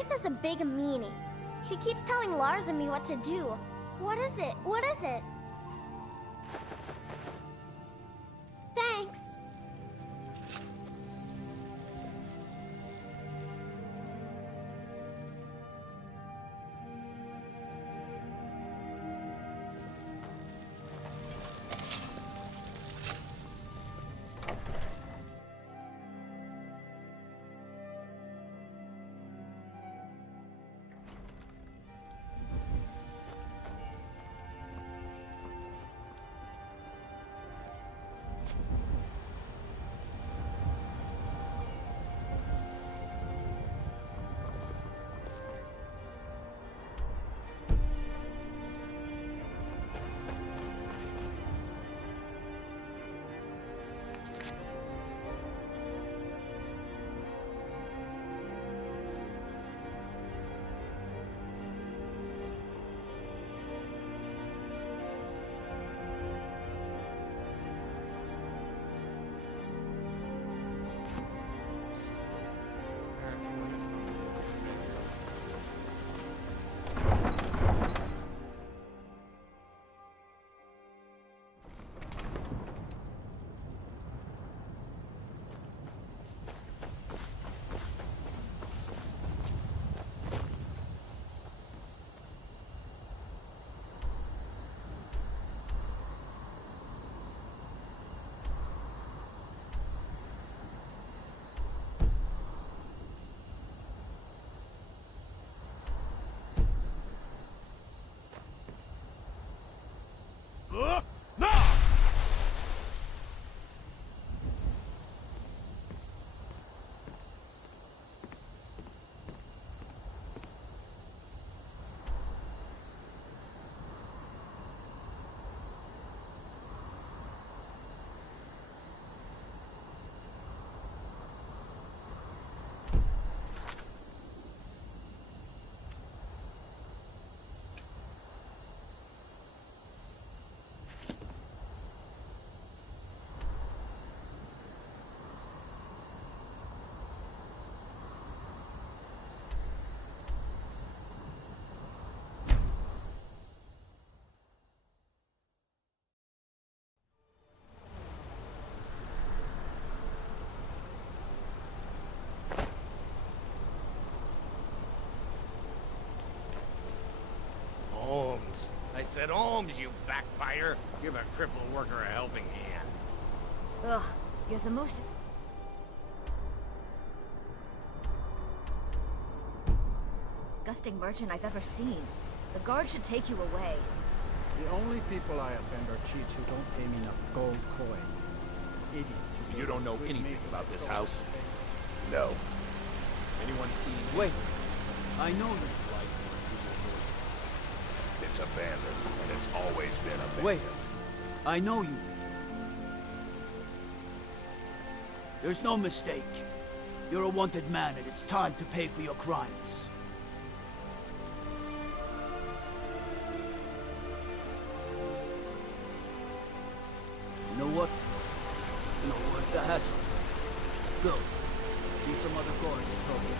Faith has a big meaning. She keeps telling Lars and me what to do. What is it? What is it? Thanks. No! I said Holmes, you backbiter. Give a crippled worker a helping hand. Ugh, you're the most... disgusting merchant I've ever seen. The guard should take you away. The only people I offend are cheats who don't pay me enough gold coin. Idiots. You don't know anything about this house? No. Anyone seen... Wait. I know you. It's abandoned, and it's always been abandoned. Wait. I know you. There's no mistake. You're a wanted man, and it's time to pay for your crimes. You know what? No worth the hassle. Go. See some other guards, probably.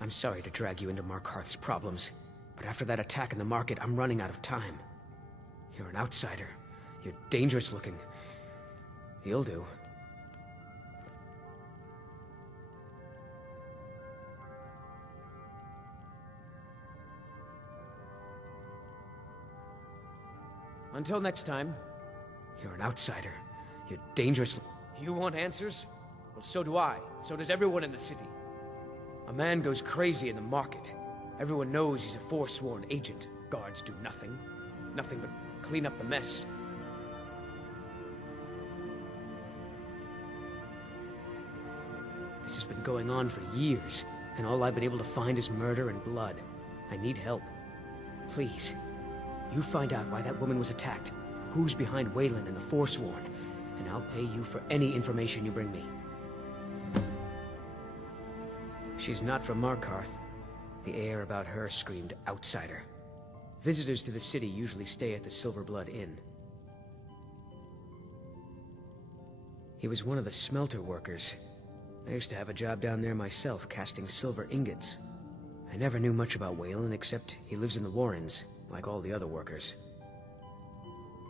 I'm sorry to drag you into Markarth's problems, but after that attack in the market, I'm running out of time. You're an outsider. You're dangerous looking. You'll do. Until next time, you're an outsider. You're dangerous. You want answers? Well, so do I. So does everyone in the city. A man goes crazy in the market. Everyone knows he's a forsworn agent. Guards do nothing. Nothing but clean up the mess. This has been going on for years, and all I've been able to find is murder and blood. I need help. Please, you find out why that woman was attacked, who's behind Wayland and the Forsworn, and I'll pay you for any information you bring me. She's not from Markarth. The air about her screamed outsider. Visitors to the city usually stay at the Silver Blood Inn. He was one of the smelter workers. I used to have a job down there myself, casting silver ingots. I never knew much about Waylon, except he lives in the Warrens, like all the other workers.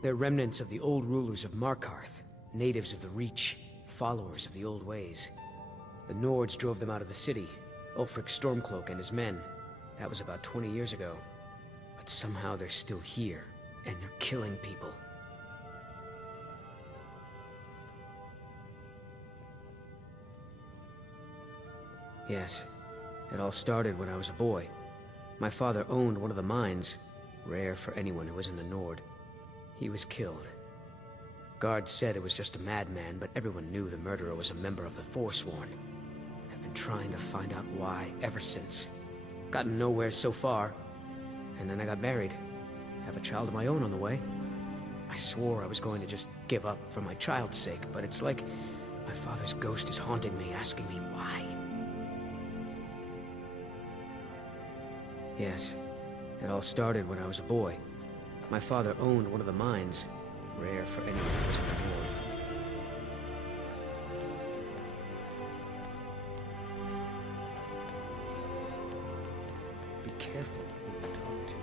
They're remnants of the old rulers of Markarth, natives of the Reach, followers of the old ways. The Nords drove them out of the city, Ulfric Stormcloak and his men. That was about 20 years ago. But somehow they're still here, and they're killing people. Yes, it all started when I was a boy. My father owned one of the mines, rare for anyone who isn't a Nord. He was killed. Guards said it was just a madman, but everyone knew the murderer was a member of the Forsworn. I've been trying to find out why ever since. Gotten nowhere so far. And then I got married. Have a child of my own on the way. I swore I was going to just give up for my child's sake, but it's like my father's ghost is haunting me, asking me why. Yes, it all started when I was a boy. My father owned one of the mines, rare for anyone who wasn't a Nord. Be careful who you talk to.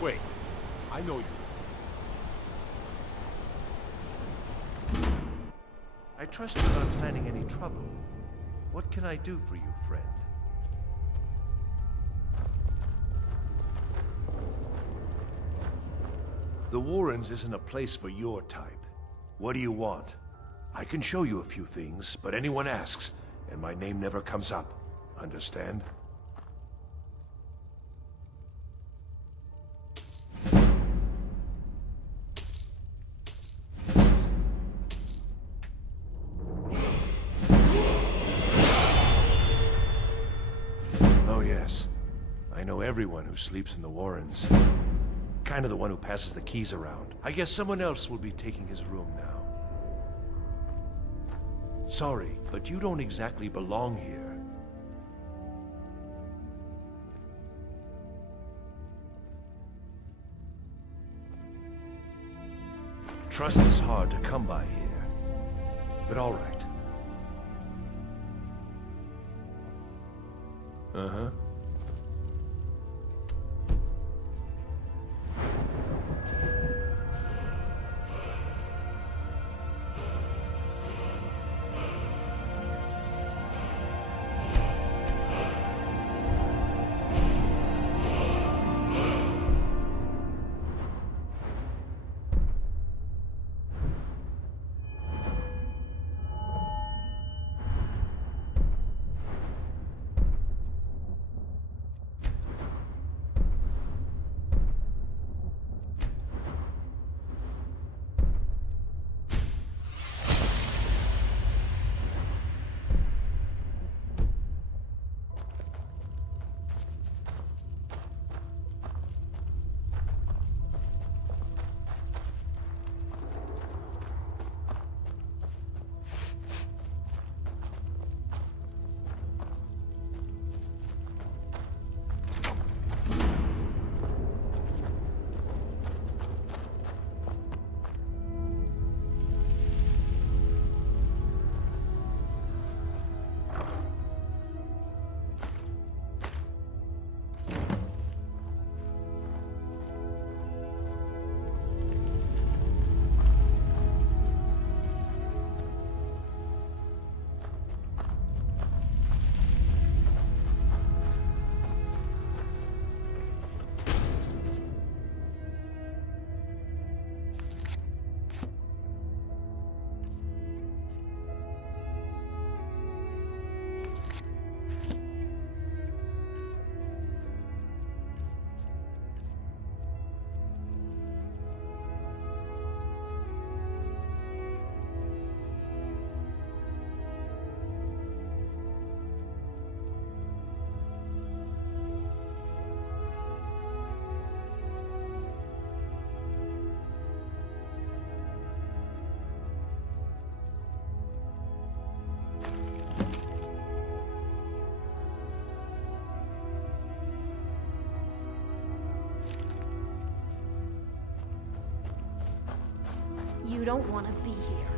Wait, I know you. I trust you're not planning any trouble. What can I do for you, friend? The Warrens isn't a place for your type. What do you want? I can show you a few things, but anyone asks, and my name never comes up. Understand? Oh yes. I know everyone who sleeps in the Warrens. Kind of the one who passes the keys around. I guess someone else will be taking his room now. Sorry, but you don't exactly belong here. Trust is hard to come by here. But all right. Uh-huh. don't want to be here.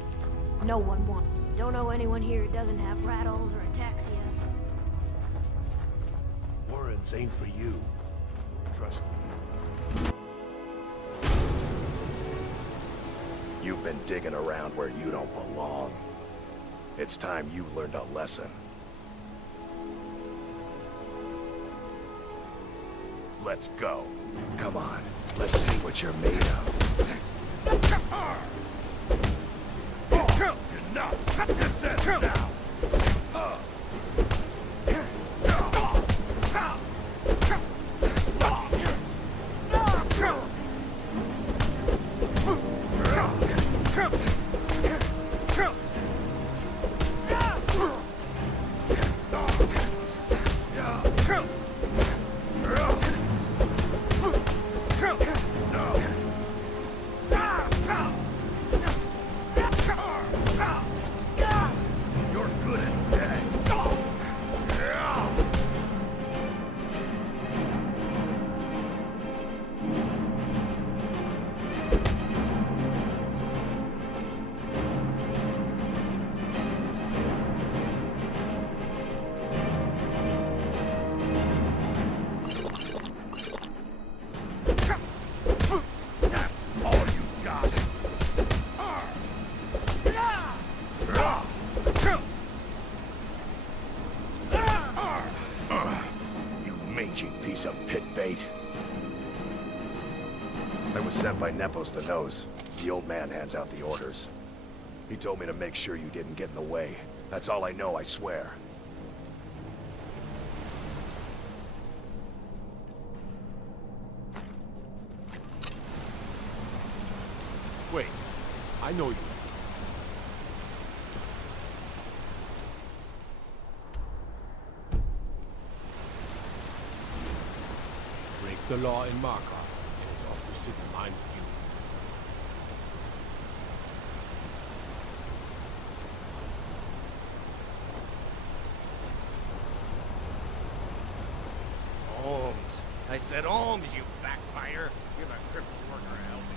No one wants. Don't know anyone here who doesn't have rattles or ataxia. Warrens ain't for you. Trust me. You've been digging around where you don't belong. It's time you learned a lesson. Let's go. Come on, let's see what you're made of. Enough! This ends now! You're good as dead. That's all you got. You mangy piece of pit bait. I was sent by Nepos the Nose. The old man hands out the orders. He told me to make sure you didn't get in the way. That's all I know, I swear. Wait, I know you. Break the law in Markarth, and it's off to sit in line with you. Holmes. I said Holmes, you backfire. You're the crippled worker helping.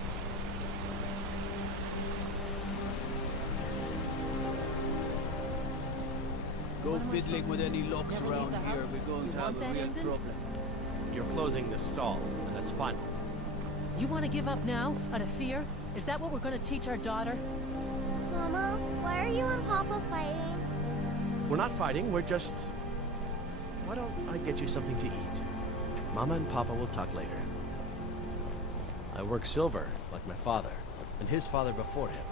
Go fiddling with any locks Never leave around the here. house? We're going You to have want a that real ending? problem. You're closing the stall, and that's final. You want to give up now, out of fear? Is that what we're going to teach our daughter? Mama, why are you and Papa fighting? We're not fighting, we're just... Why don't I get you something to eat? Mama and Papa will talk later. I work silver, like my father, and his father before him.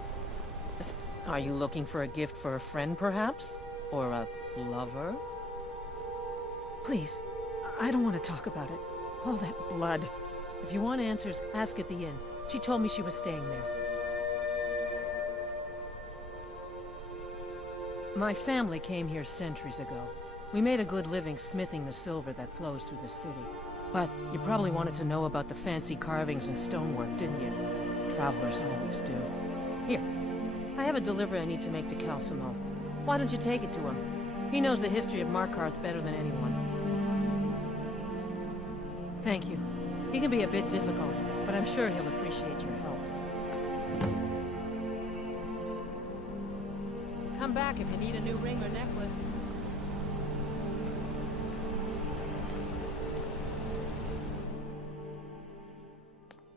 Are you looking for a gift for a friend, perhaps? Or a lover? Please, I don't want to talk about it. All that blood. If you want answers, ask at the inn. She told me she was staying there. My family came here centuries ago. We made a good living smithing the silver that flows through the city. But you probably wanted to know about the fancy carvings and stonework, didn't you? Travelers always do. Here, I have a delivery I need to make to Calcimo. Why don't you take it to him? He knows the history of Markarth better than anyone. Thank you. He can be a bit difficult, but I'm sure he'll appreciate your help. Come back if you need a new ring or necklace.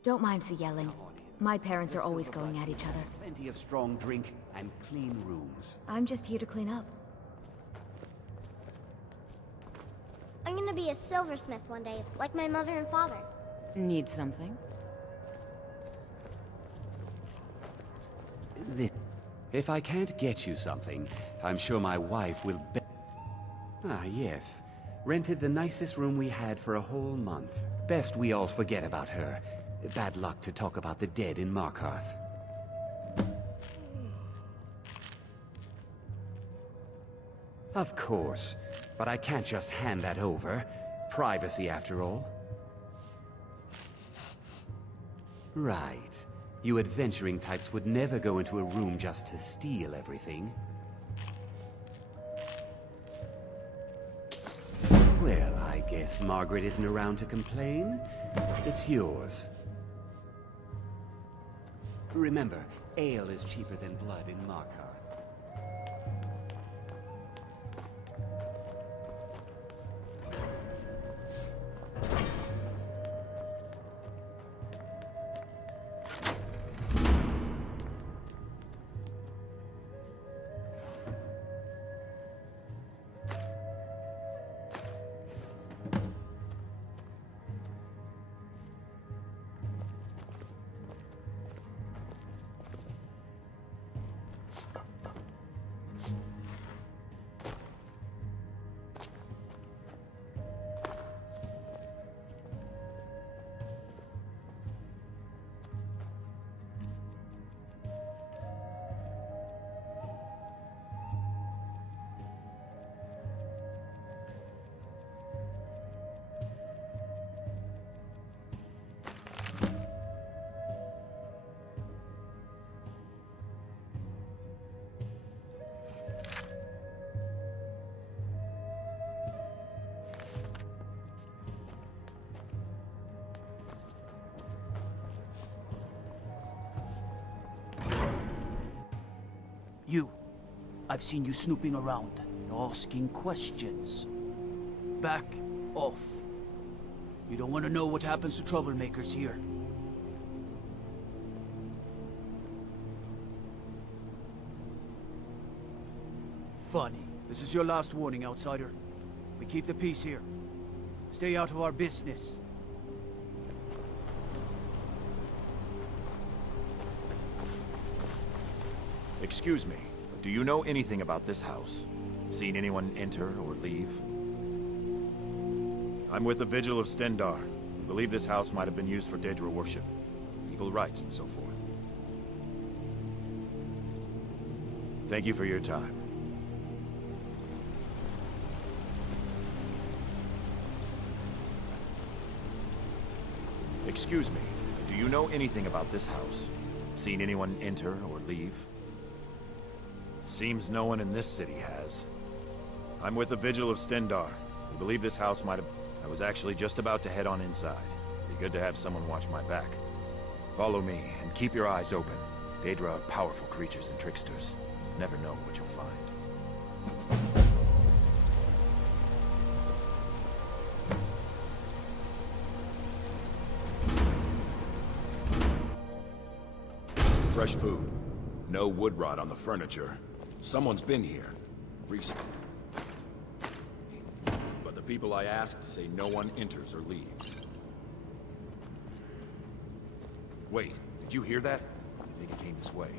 Don't mind the yelling. My parents are always going at each other. Plenty of strong drink and clean rooms. I'm just here to clean up. I'm gonna be a silversmith one day, like my mother and father. Need something? If I can't get you something, I'm sure my wife will Ah, yes. Rented the nicest room we had for a whole month. Best we all forget about her. Bad luck to talk about the dead in Markarth. Of course, but I can't just hand that over. Privacy, after all. Right. You adventuring types would never go into a room just to steal everything. Well, I guess Margaret isn't around to complain. It's yours. Remember, Ale is cheaper than blood in Markarth. You. I've seen you snooping around, asking questions. Back off. You don't want to know what happens to troublemakers here. Funny. This is your last warning, outsider. We keep the peace here. Stay out of our business. Excuse me, do you know anything about this house? Seen anyone enter or leave? I'm with the Vigil of Stendar. I believe this house might have been used for Daedra worship, evil rites and so forth. Thank you for your time. Excuse me, do you know anything about this house? Seen anyone enter or leave? Seems no one in this city has. I'm with the Vigil of Stendar. We believe this house might have... I was actually just about to head on inside. Be good to have someone watch my back. Follow me, and keep your eyes open. Daedra are powerful creatures and tricksters. Never know what you'll find. Fresh food. No wood rot on the furniture. Someone's been here. Recently. But the people I asked say no one enters or leaves. Wait, did you hear that? I think it came this way.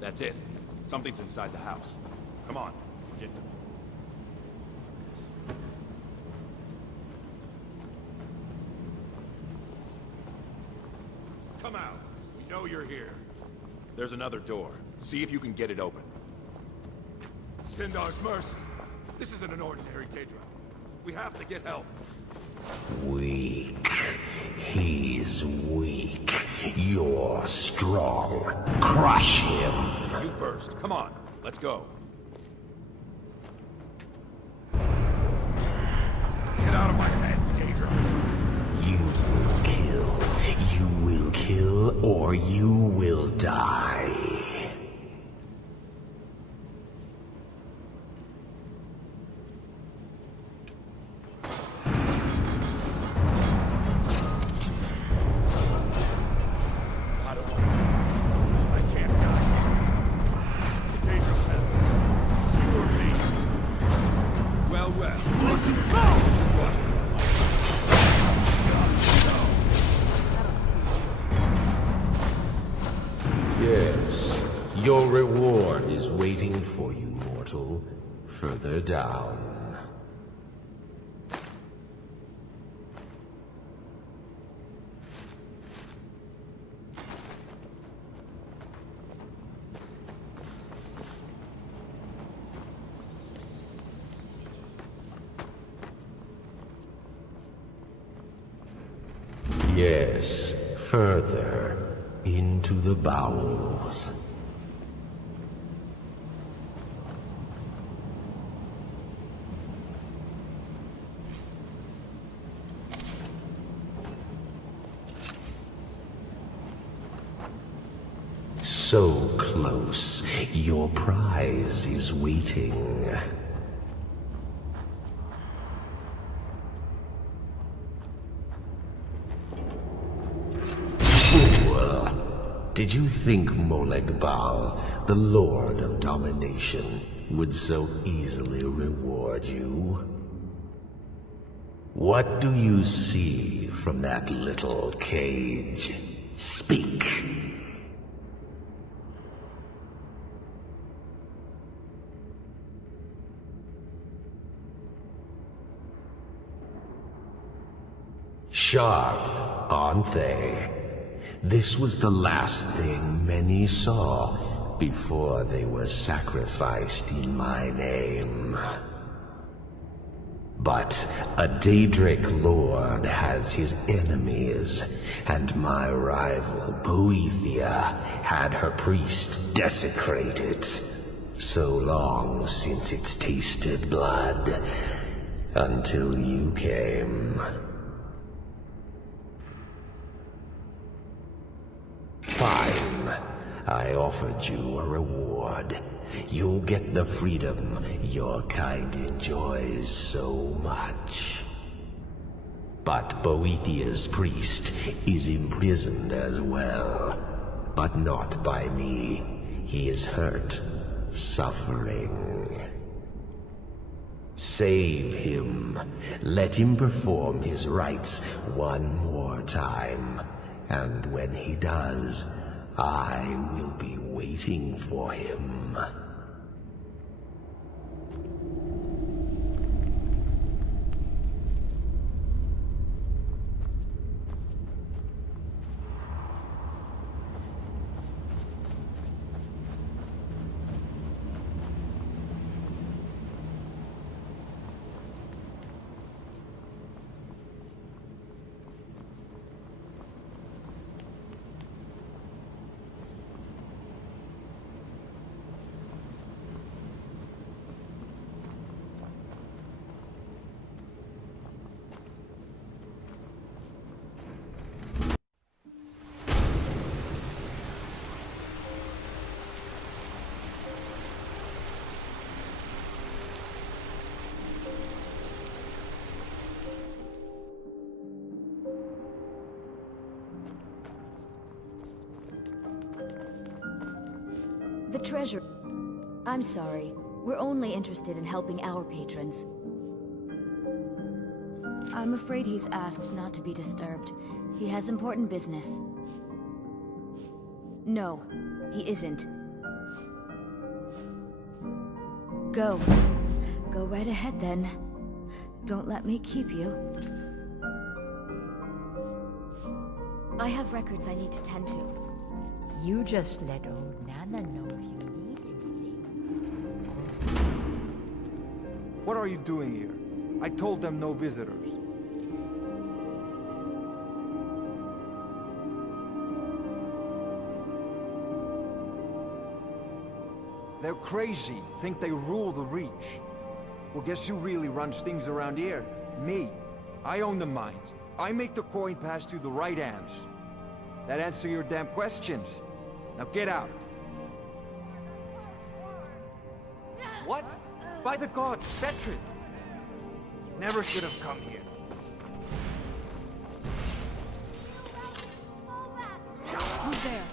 That's it. Something's inside the house. Come on, get them. Come out. We know you're here. There's another door. See if you can get it open. Stendar's mercy. This isn't an ordinary Daedra. We have to get help. Weak. He's weak. You're strong. Crush him. You first. Come on. Let's go. Get out of my head, Daedra. You will kill, or you will die. Yes, your reward is waiting for you, mortal, further down. Yes, further into the bowels. So close. Your prize is waiting. Fool! Did you think Molegbal, the Lord of Domination, would so easily reward you? What do you see from that little cage? Speak! Sharp, aren't they? This was the last thing many saw before they were sacrificed in my name. But a Daedric lord has his enemies, and my rival Boethia had her priest desecrated. So long since it's tasted blood, until you came. Fine. I offered you a reward. You'll get the freedom your kind enjoys so much. But Boethia's priest is imprisoned as well. But not by me. He is hurt, suffering. Save him. Let him perform his rites one more time. And when he does, I will be waiting for him. The treasure... I'm sorry. We're only interested in helping our patrons. I'm afraid he's asked not to be disturbed. He has important business. No, he isn't. Go. Go right ahead then. Don't let me keep you. I have records I need to tend to. You just let old Nana know if you need anything. What are you doing here? I told them no visitors. They're crazy. Think they rule the Reach. Well, guess who really runs things around here? Me. I own the mines. I make the coin pass through the right hands. That answer your damn questions. Now get out. What? By the gods, Veteran! Never should have come here. Who's there?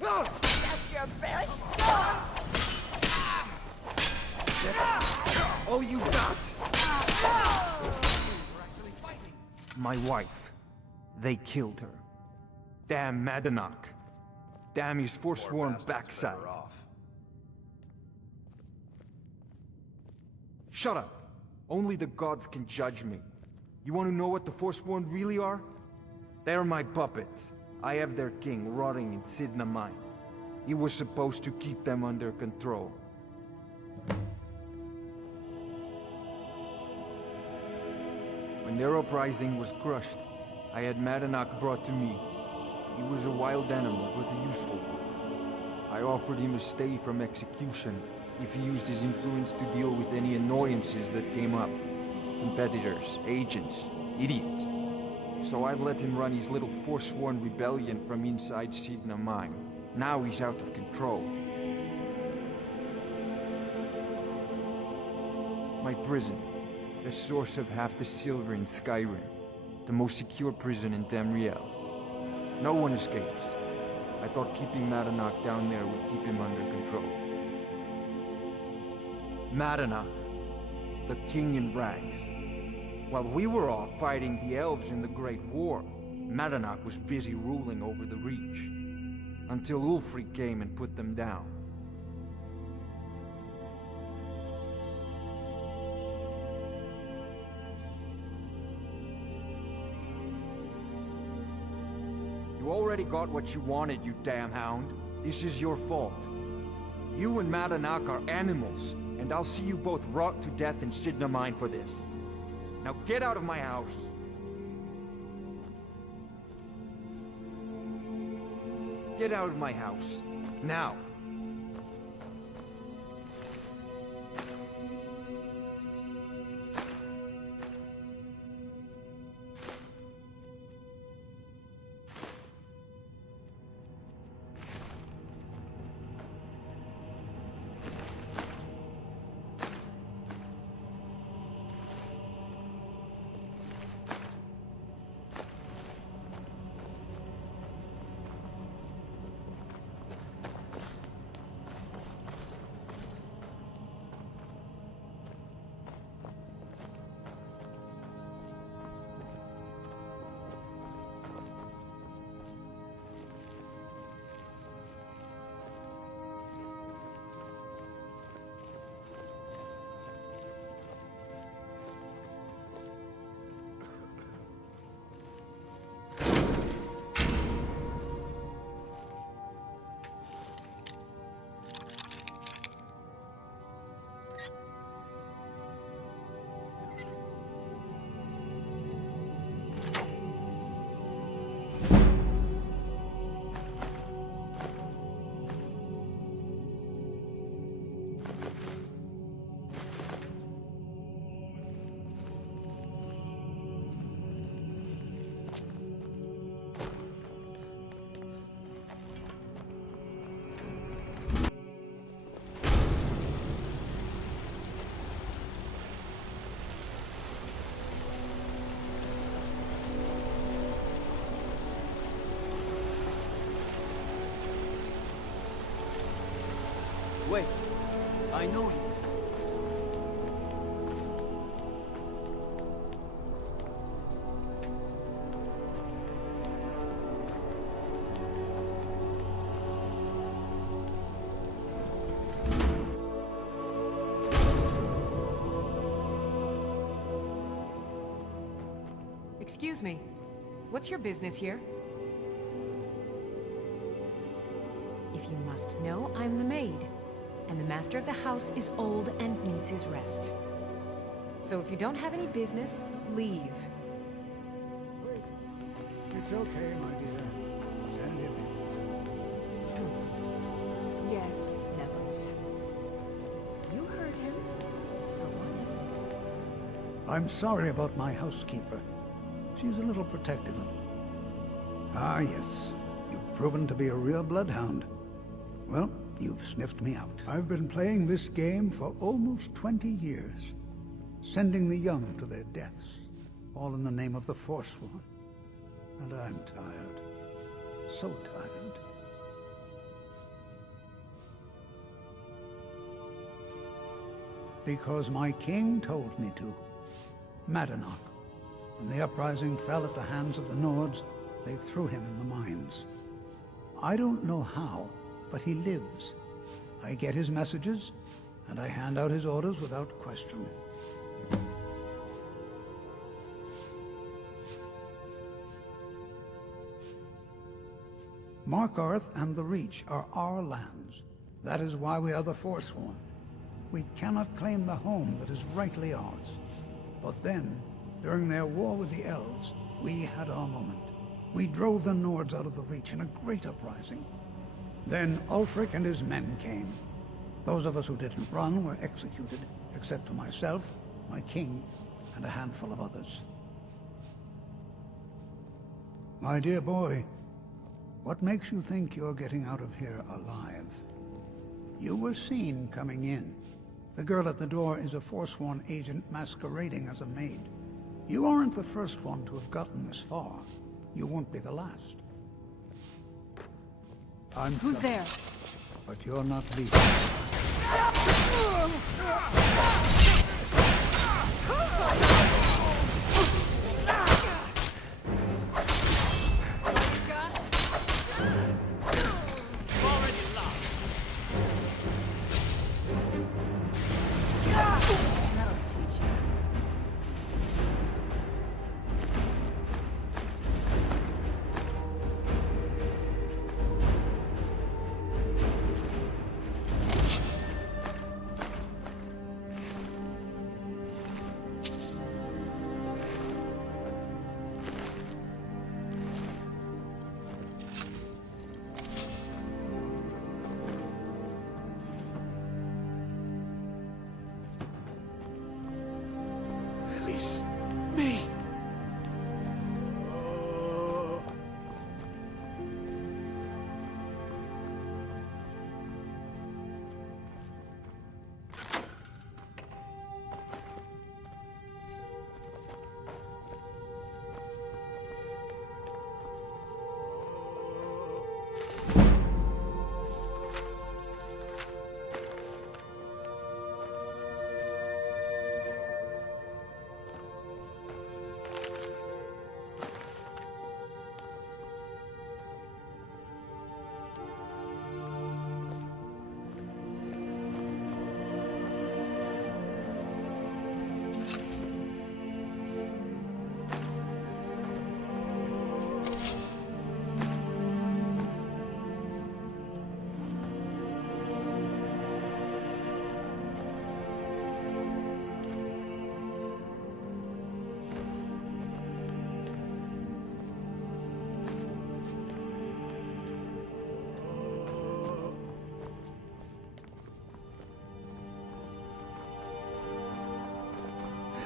That's your best. Oh, you got! My wife. They killed her. Damn Madanach. Damn his forsworn backside. Shut up. Only the gods can judge me. You want to know what the forsworn really are? They're my puppets. I have their king rotting in Sidna Mine. He was supposed to keep them under control. When their uprising was crushed, I had Madanach brought to me. He was a wild animal, but a useful one. I offered him a stay from execution if he used his influence to deal with any annoyances that came up. Competitors, agents, idiots. So I've let him run his little forsworn rebellion from inside Sidna Mine. Now he's out of control. My prison, the source of half the silver in Skyrim. The most secure prison in Tamriel. No one escapes. I thought keeping Madanach down there would keep him under control. Madanach, the king in rags. While we were off fighting the elves in the Great War, Madanach was busy ruling over the Reach. Until Ulfric came and put them down. You already got what you wanted, you damn hound. This is your fault. You and Madanach are animals, and I'll see you both rot to death in Sidna Mine for this. Now get out of my house. Get out of my house. Now. Wait, I know you. Excuse me. What's your business here? If you must know, I'm the maid. And the master of the house is old and needs his rest. So if you don't have any business, leave. Wait. It's okay, my dear. Send him in. Yes, Nepos. You heard him. Go on in. I'm sorry about my housekeeper. She's a little protective of me. Ah, yes. You've proven to be a real bloodhound. Well, you've sniffed me out. I've been playing this game for almost 20 years, sending the young to their deaths, all in the name of the Forsworn. And I'm tired. So tired. Because my king told me to. Madanach. When the uprising fell at the hands of the Nords, they threw him in the mines. I don't know how, but he lives. I get his messages, and I hand out his orders without question. Markarth and the Reach are our lands. That is why we are the Forsworn. We cannot claim the home that is rightly ours. But then, During their war with the elves, we had our moment. We drove the Nords out of the Reach in a great uprising. Then Ulfric and his men came. Those of us who didn't run were executed, except for myself, my king, and a handful of others. My dear boy, what makes you think you're getting out of here alive? You were seen coming in. The girl at the door is a Forsworn agent masquerading as a maid. You aren't the first one to have gotten this far. You won't be the last. Who's sorry, there? but you're not leaving. Release me!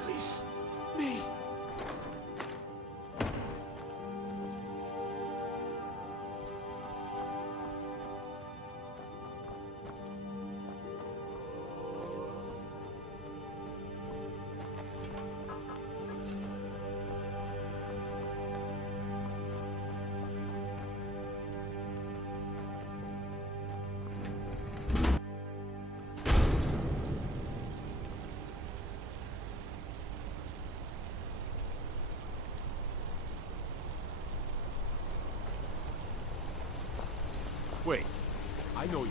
Release me! Wait, I know you.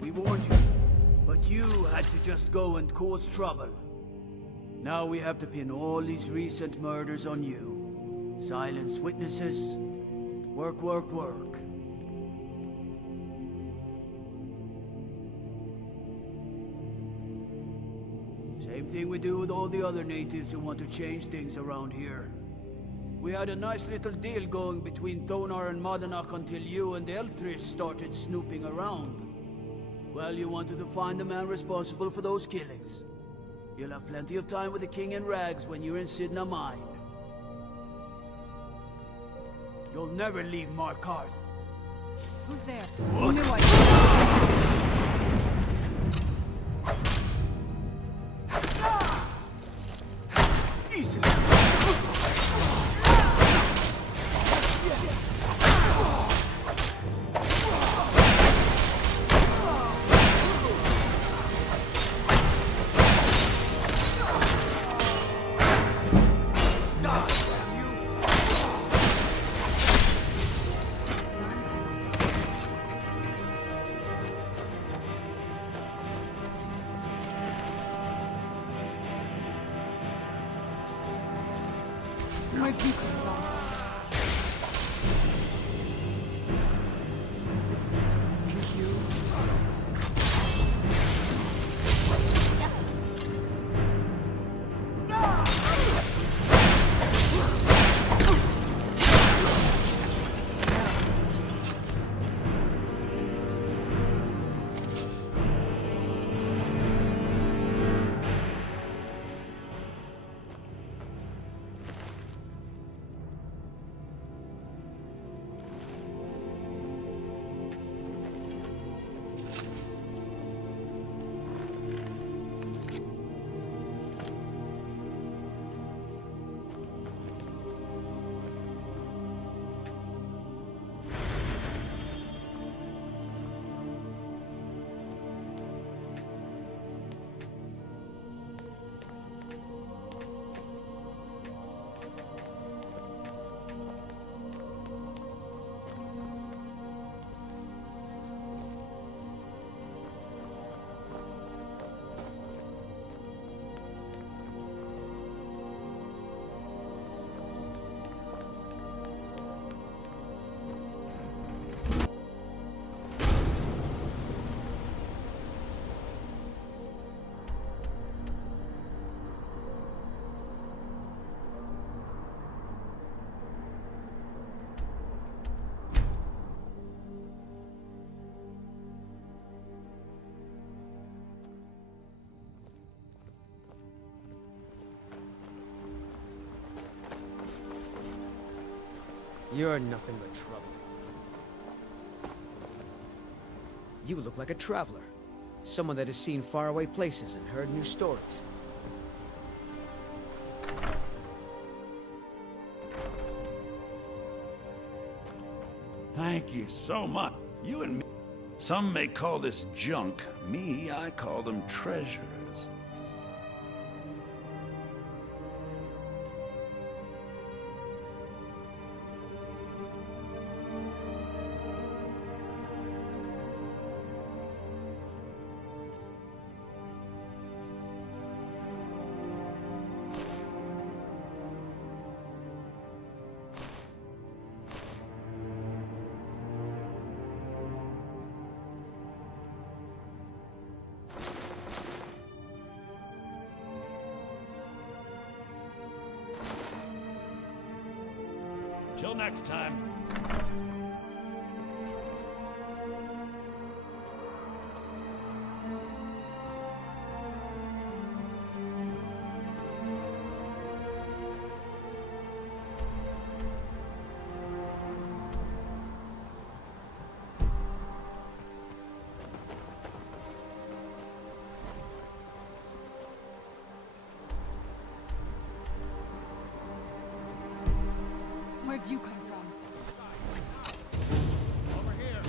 We warned you, but you had to just go and cause trouble. Now we have to pin all these recent murders on you. Silence witnesses. Work, work, work. Same thing we do with all the other natives who want to change things around here. We had a nice little deal going between Thonar and Madanach until you and Eltris started snooping around. Well, you wanted to find the man responsible for those killings. You'll have plenty of time with the king in rags when you're in Sidna Mine. You'll never leave Markarth. Who's there? Who knew Easily. You're nothing but trouble. You look like a traveler. Someone that has seen faraway places and heard new stories. Thank you so much. You and me. Some may call this junk. Me, I call them treasures. Till next time. Where'd you come from? Over here.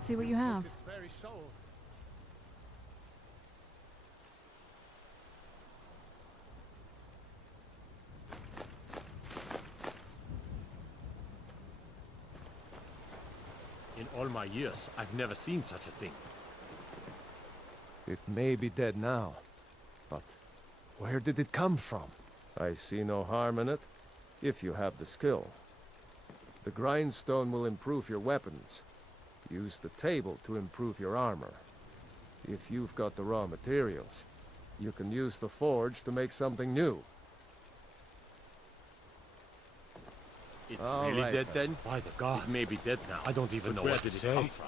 Let's see what you have. Its very soul. In all my years, I've never seen such a thing. It may be dead now, but where did it come from? I see no harm in it, if you have the skill. The grindstone will improve your weapons. Use the table to improve your armor. If you've got the raw materials, you can use the forge to make something new. It's All really right, dead then? By the gods. It may be dead now. I don't even know where what did to it say. come from?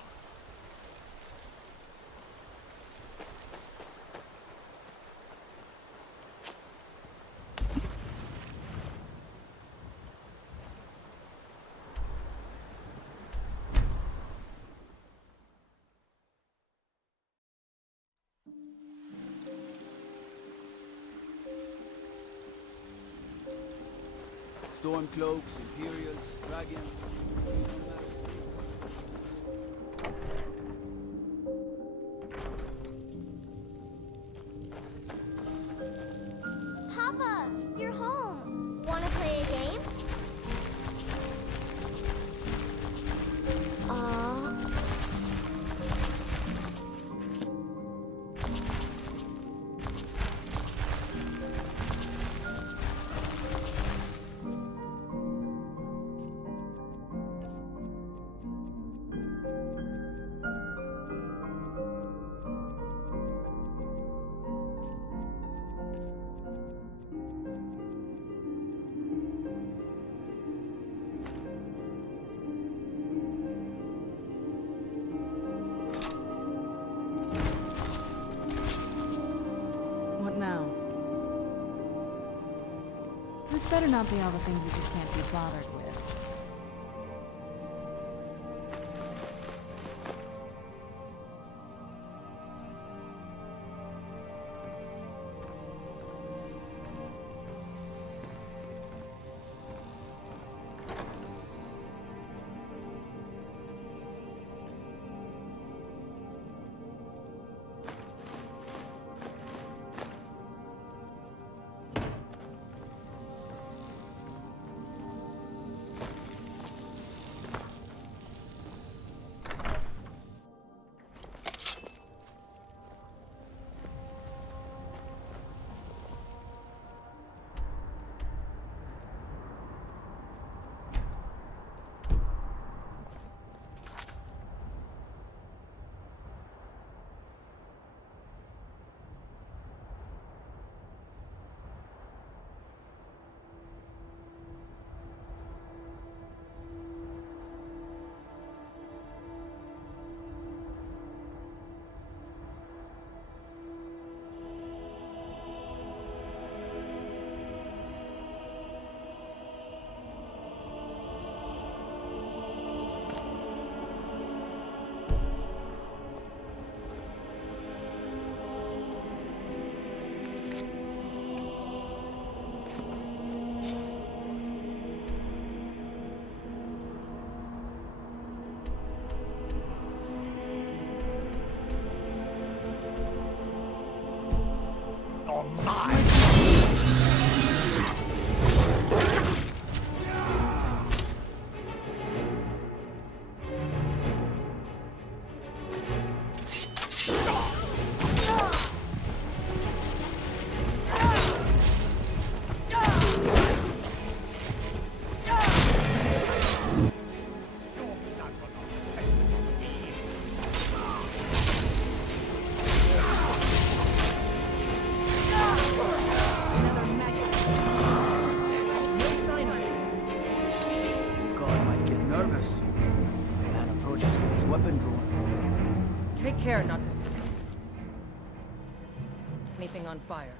Stormcloaks, Imperials, Dragons. Papa, you're home. Wanna play a game? What now? This better not be all the things you just can't be bothered with. Take care not to... anything on fire.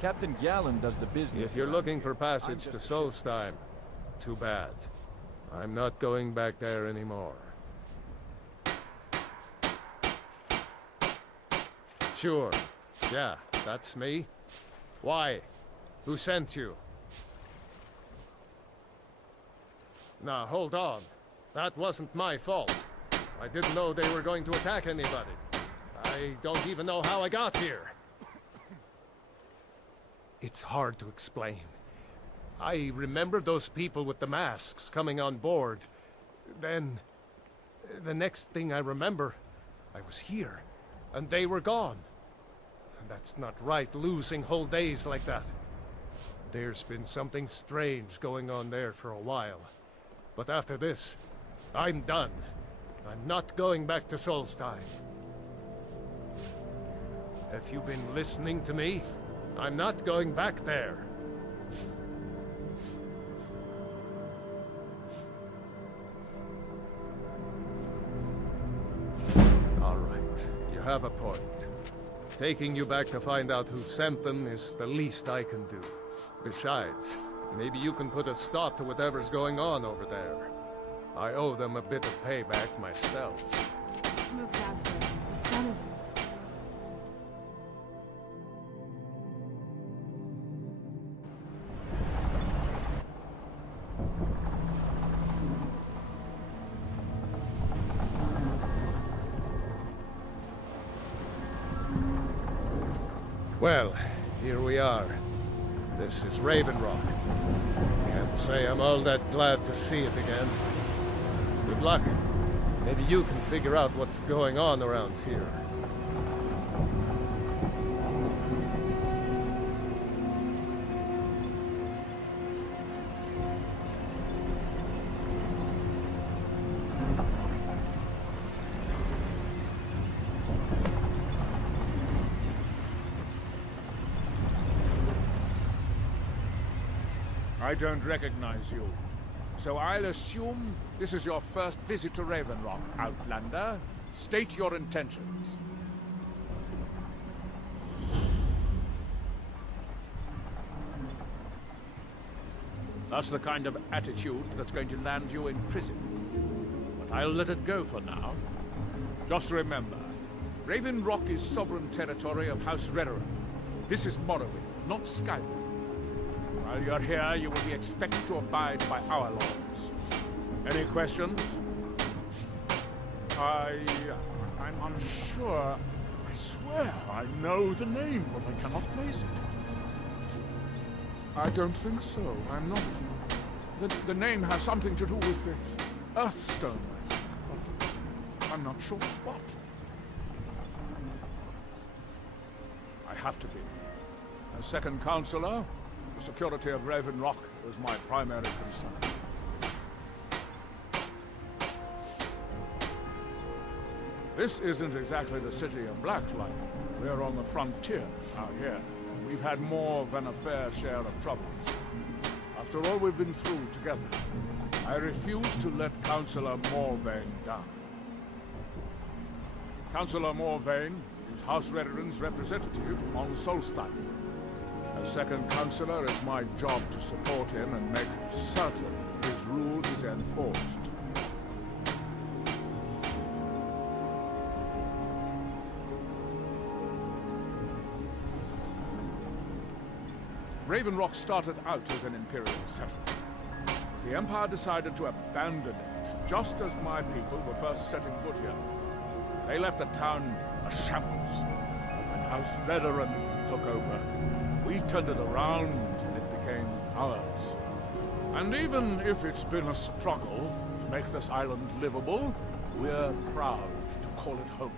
Captain Gallen does the business. If you're looking for passage to Solstheim, too bad. I'm not going back there anymore. Sure. Yeah, that's me. Why? Who sent you? Now, hold on. That wasn't my fault. I didn't know they were going to attack anybody. I don't even know how I got here. It's hard to explain. I remember those people with the masks coming on board. Then, the next thing I remember, I was here, and they were gone. And that's not right, losing whole days like that. There's been something strange going on there for a while. But after this, I'm done. I'm not going back to Solstheim. Have you been listening to me? I'm not going back there. All right, you have a point. Taking you back to find out who sent them is the least I can do. Besides, maybe you can put a stop to whatever's going on over there. I owe them a bit of payback myself. Let's move faster. The sun is... Well, here we are. This is Raven Rock. Can't say I'm all that glad to see it again. Good luck. Maybe you can figure out what's going on around here. I don't recognize you. So I'll assume this is your first visit to Raven Rock, Outlander. State your intentions. That's the kind of attitude that's going to land you in prison. But I'll let it go for now. Just remember, Raven Rock is sovereign territory of House Redoran. This is Morrowind, not Skyrim. While you're here, you will be expected to abide by our laws. Any questions? I'm unsure. I swear I know the name, but I cannot place it. I don't think so. I'm not. The name has something to do with the Earthstone, but I'm not sure what. I have to be. As second counselor, the security of Raven Rock is my primary concern. This isn't exactly the city of Blacklight. We're on the frontier out here. We've had more than a fair share of troubles. After all we've been through together, I refuse to let Councillor Morvain down. Councillor Morvain is House Redoran's representative on Solstheim. As second Councillor, it's my job to support him and make certain his rule is enforced. Raven Rock started out as an Imperial settlement. The Empire decided to abandon it, just as my people were first setting foot here. They left the town a shambles, and House Redoran took over. We turned it around, and it became ours. And even if it's been a struggle to make this island livable, we're proud to call it home.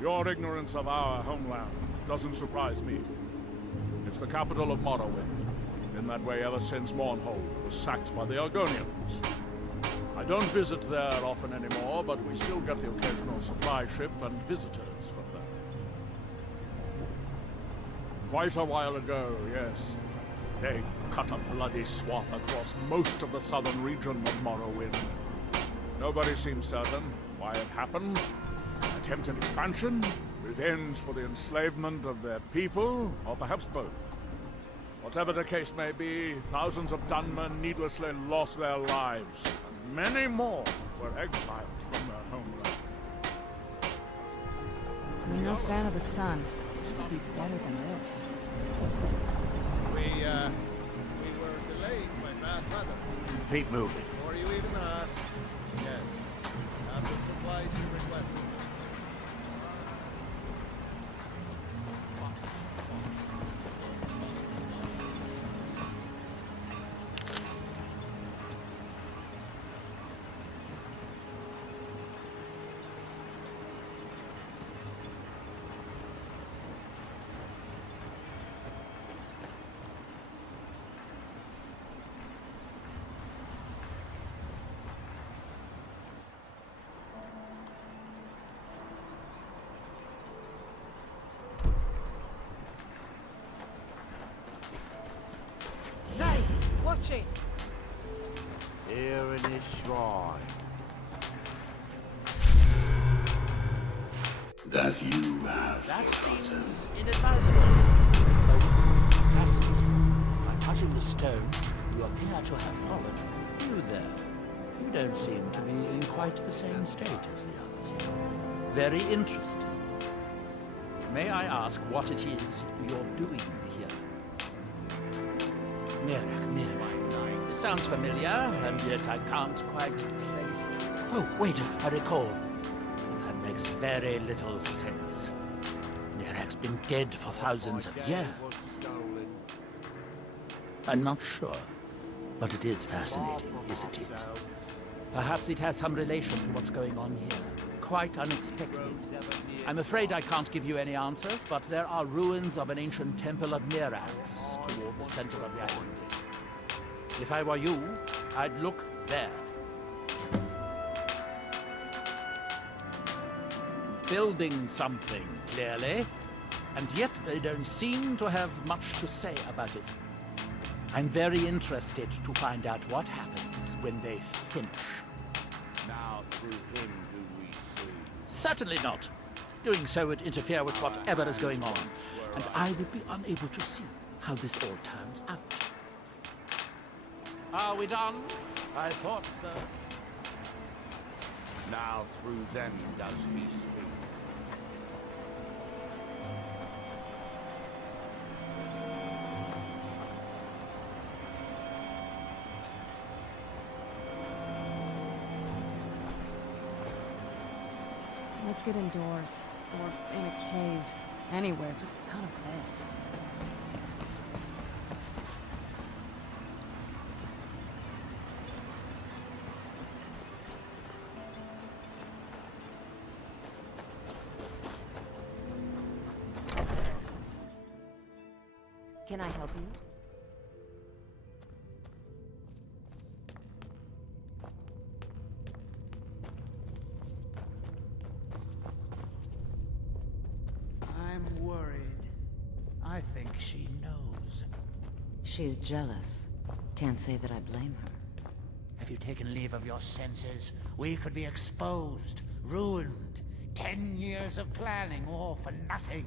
Your ignorance of our homeland doesn't surprise me. It's the capital of Morrowind. Been that way ever since Mournhold was sacked by the Argonians. I don't visit there often anymore, but we still get the occasional supply ship and visitors from there. Quite a while ago, yes. They cut a bloody swath across most of the southern region of Morrowind. Nobody seems certain why it happened. Attempted expansion, revenge for the enslavement of their people, or perhaps both. Whatever the case may be, thousands of Dunmen needlessly lost their lives, and many more were exiled from their homeland. I'm no fan of the sun. It could be better than this. We were delayed by bad weather. Keep moving. Before you even ask, yes, have the supplies you requested. Watching. Here in his shrine. That you have That forgotten. seems inadvisable. Fascinating. By touching the stone, you appear to have fallen. You there. You don't seem to be in quite the same state as the others here. Very interesting. May I ask what it is you're doing here? Mirak. It sounds familiar, and yet I can't quite place... Oh, wait, I recall. That makes very little sense. Mirak's been dead for thousands of years. I'm not sure, but it is fascinating, isn't it? Perhaps it has some relation to what's going on here. Quite unexpected. I'm afraid I can't give you any answers, but there are ruins of an ancient temple of Mirax toward the center of the island. If I were you, I'd look there. Building something, clearly, and yet they don't seem to have much to say about it. I'm very interested to find out what happens when they finish. Now through him do we see. Certainly not. Doing so would interfere with whatever is going on, and I would be unable to see how this all turns out. Are we done? I thought so. Now through them does he speak. Let's get indoors. Or in a cave. Anywhere, just out of this. Can I help you? I'm worried. I think she knows. She's jealous. Can't say that I blame her. Have you taken leave of your senses? We could be exposed, ruined. 10 years of planning, all for nothing.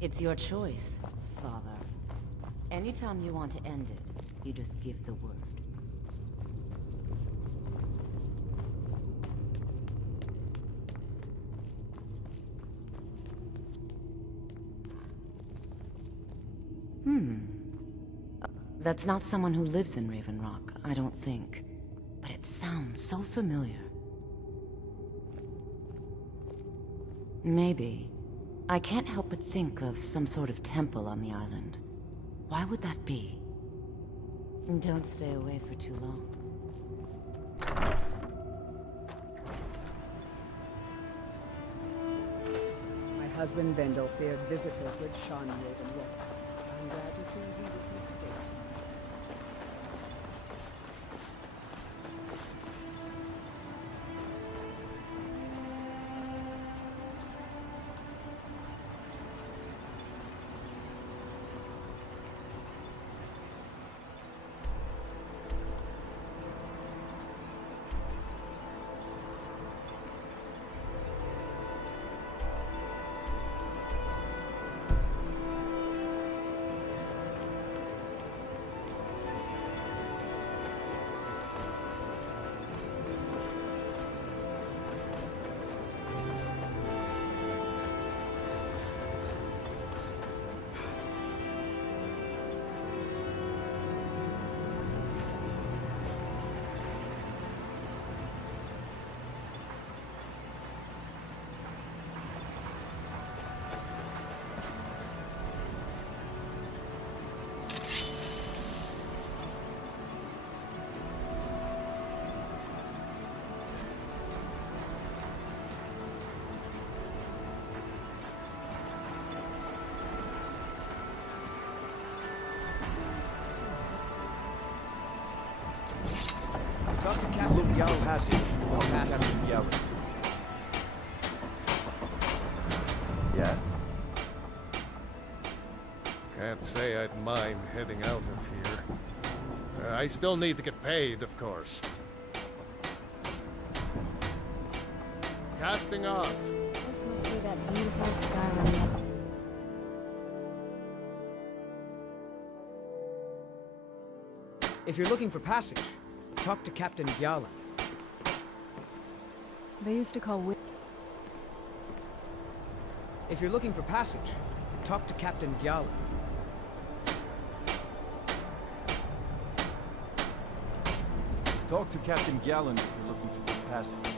It's your choice, Father. Anytime you want to end it, you just give the word. That's not someone who lives in Raven Rock, I don't think. But it sounds so familiar. Maybe. I can't help but think of some sort of temple on the island. Why would that be? Don't stay away for too long. My husband Vendel feared visitors would shun Raven Rock. I'm glad to see he was mistaken. passage. I'll pass Captain Gallant. Yeah? Can't say I'd mind heading out of here. I still need to get paid, of course. Casting off. This must be that beautiful Skyrim. If you're looking for passage, talk to Captain Gyalan. They used to call If you're looking for passage, talk to Captain Gyalan. Talk to Captain Gallant if you're looking for the passage.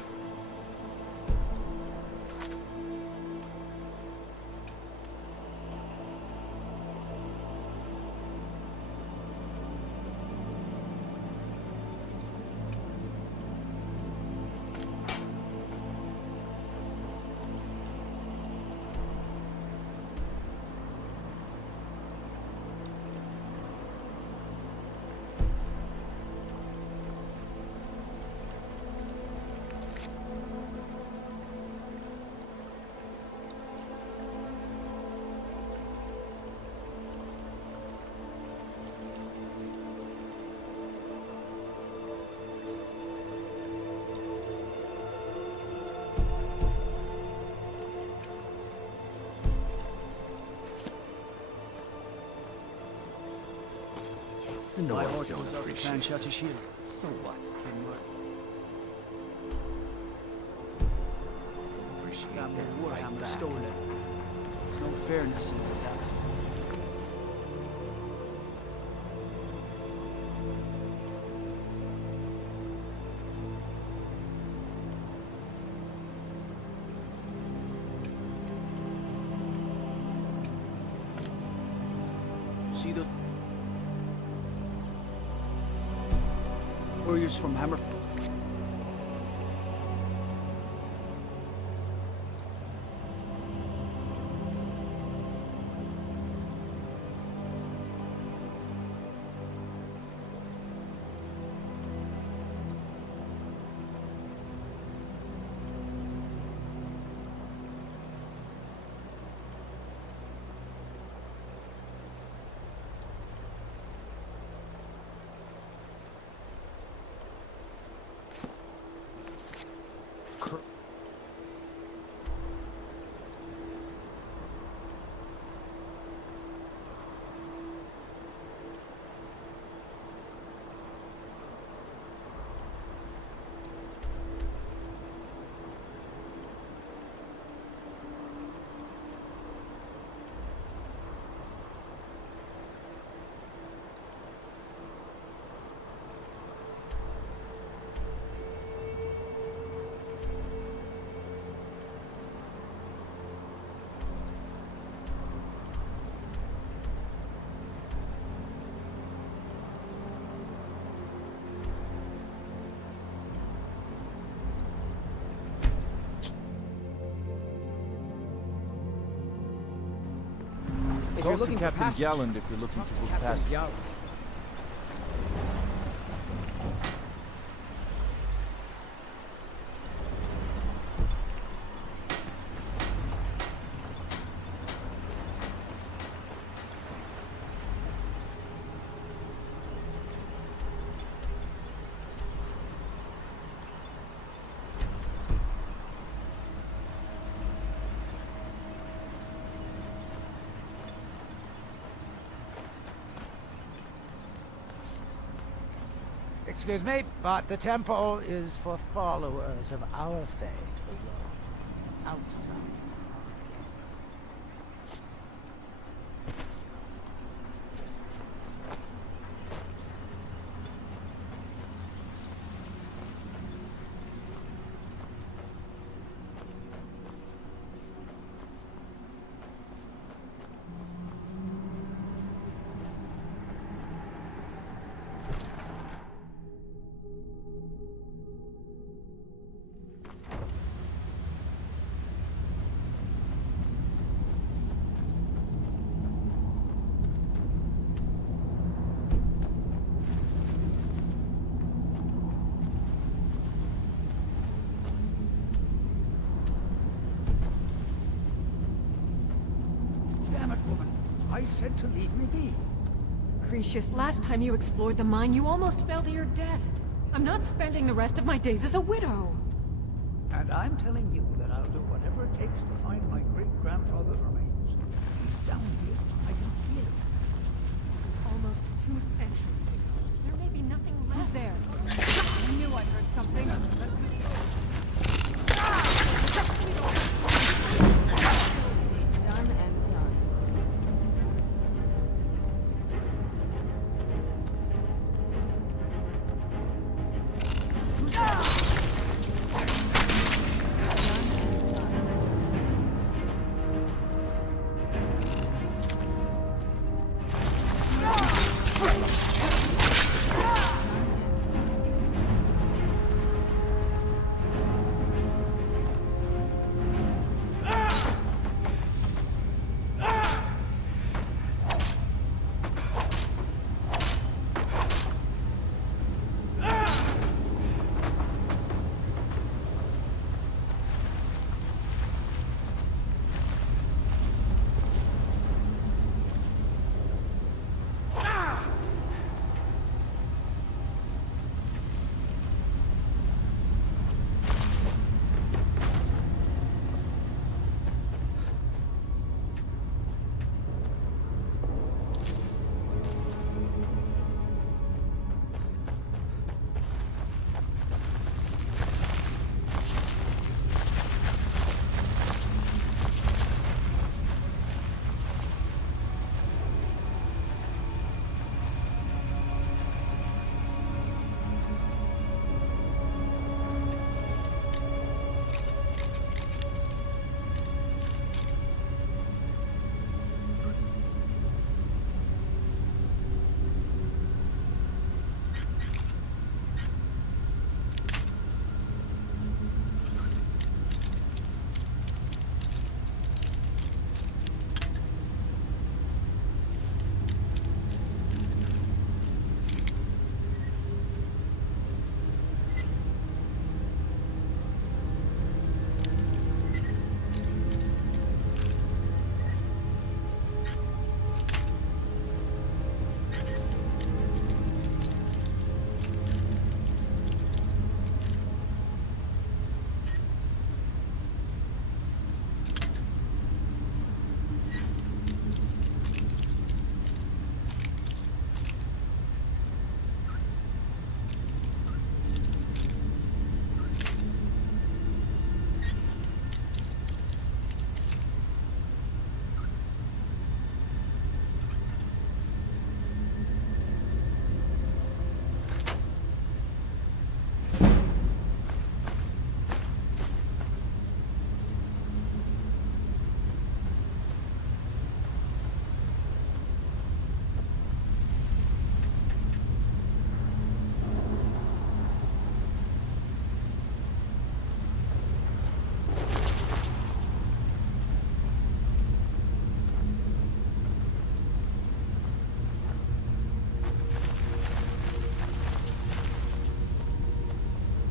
My Nords horse don't goes out appreciate and shot a this. shield. So what? Can work. Appreciate Family them Warhammer right back. stolen. There's no fairness in that. See the warriors from Hammerfell. If Talk you're looking to Captain for passage, Gallant if you're looking talk to to book Captain passage. Gyalan. Excuse me, but the temple is for followers of our faith outside. I said to leave me be. Cretius, last time you explored the mine, you almost fell to your death. I'm not spending the rest of my days as a widow. And I'm telling you that I'll do whatever it takes to find my great-grandfather's remains. He's down here. I can feel it. It was almost 2 centuries ago. There may be nothing left. Who's there? I knew I heard something. Done and done.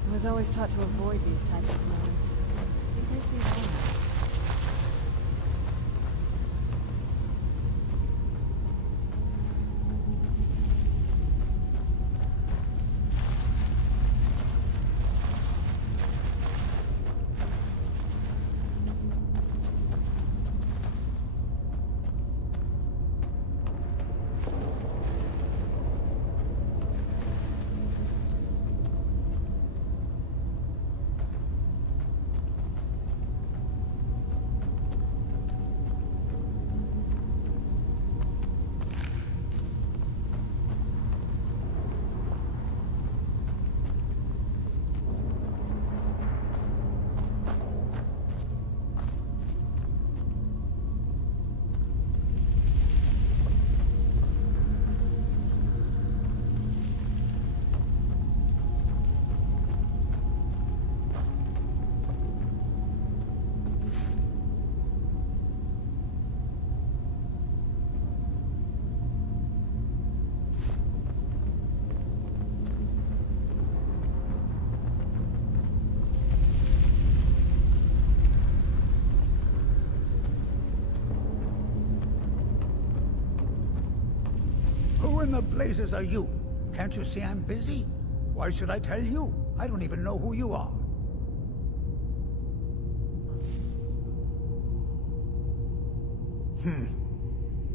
I was always taught to avoid these types of moments. I think I see why. in the blazes are you? Can't you see I'm busy? Why should I tell you? I don't even know who you are.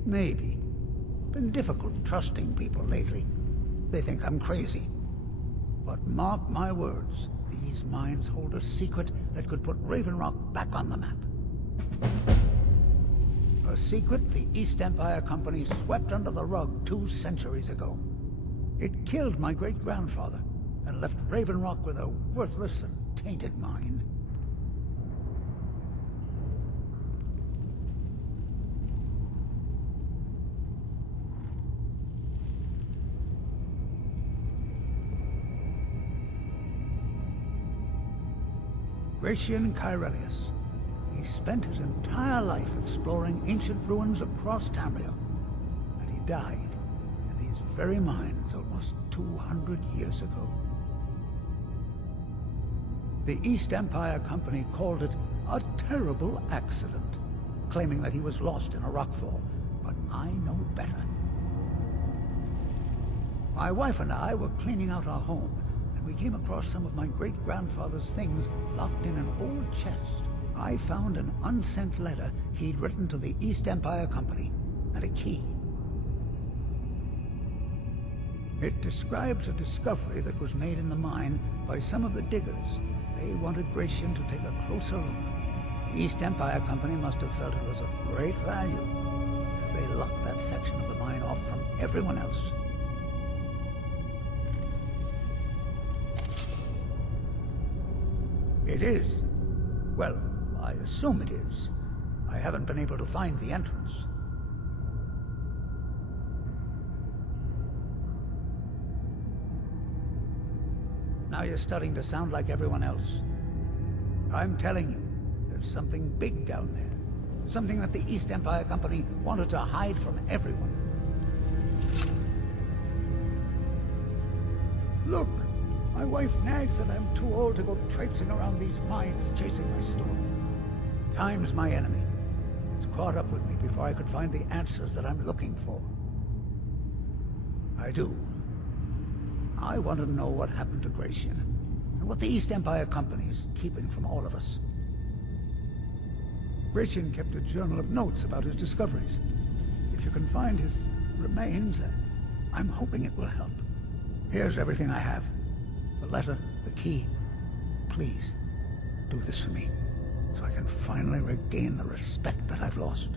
Maybe. Been difficult trusting people lately. They think I'm crazy. But mark my words, these mines hold a secret that could put Raven Rock back on the map. A secret the East Empire Company swept under the rug 2 centuries ago. It killed my great-grandfather and left Raven Rock with a worthless and tainted mine. Gratian Kyrelius. He spent his entire life exploring ancient ruins across Tamriel, and he died in these very mines almost 200 years ago. The East Empire Company called it a terrible accident, claiming that he was lost in a rockfall, but I know better. My wife and I were cleaning out our home, and we came across some of my great-grandfather's things locked in an old chest. I found an unsent letter he'd written to the East Empire Company, and a key. It describes a discovery that was made in the mine by some of the diggers. They wanted Gratian to take a closer look. The East Empire Company must have felt it was of great value, as they locked that section of the mine off from everyone else. It is. Well, I assume it is. I haven't been able to find the entrance. Now you're starting to sound like everyone else. I'm telling you, there's something big down there. Something that the East Empire Company wanted to hide from everyone. Look! My wife nags that I'm too old to go traipsing around these mines chasing my story. Time's my enemy. It's caught up with me before I could find the answers that I'm looking for. I do. I want to know what happened to Gratian, and what the East Empire Company is keeping from all of us. Gratian kept a journal of notes about his discoveries. If you can find his remains, I'm hoping it will help. Here's everything I have. The letter, the key. Please, do this for me, so I can finally regain the respect that I've lost.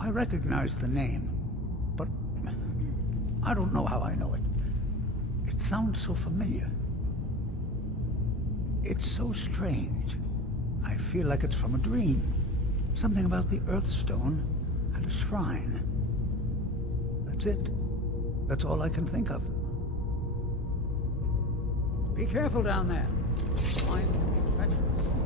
I recognize the name, but I don't know how I know it. It sounds so familiar. It's so strange. I feel like it's from a dream. Something about the Earthstone and a shrine. That's it. That's all I can think of. Be careful down there. Mine can be treacherous.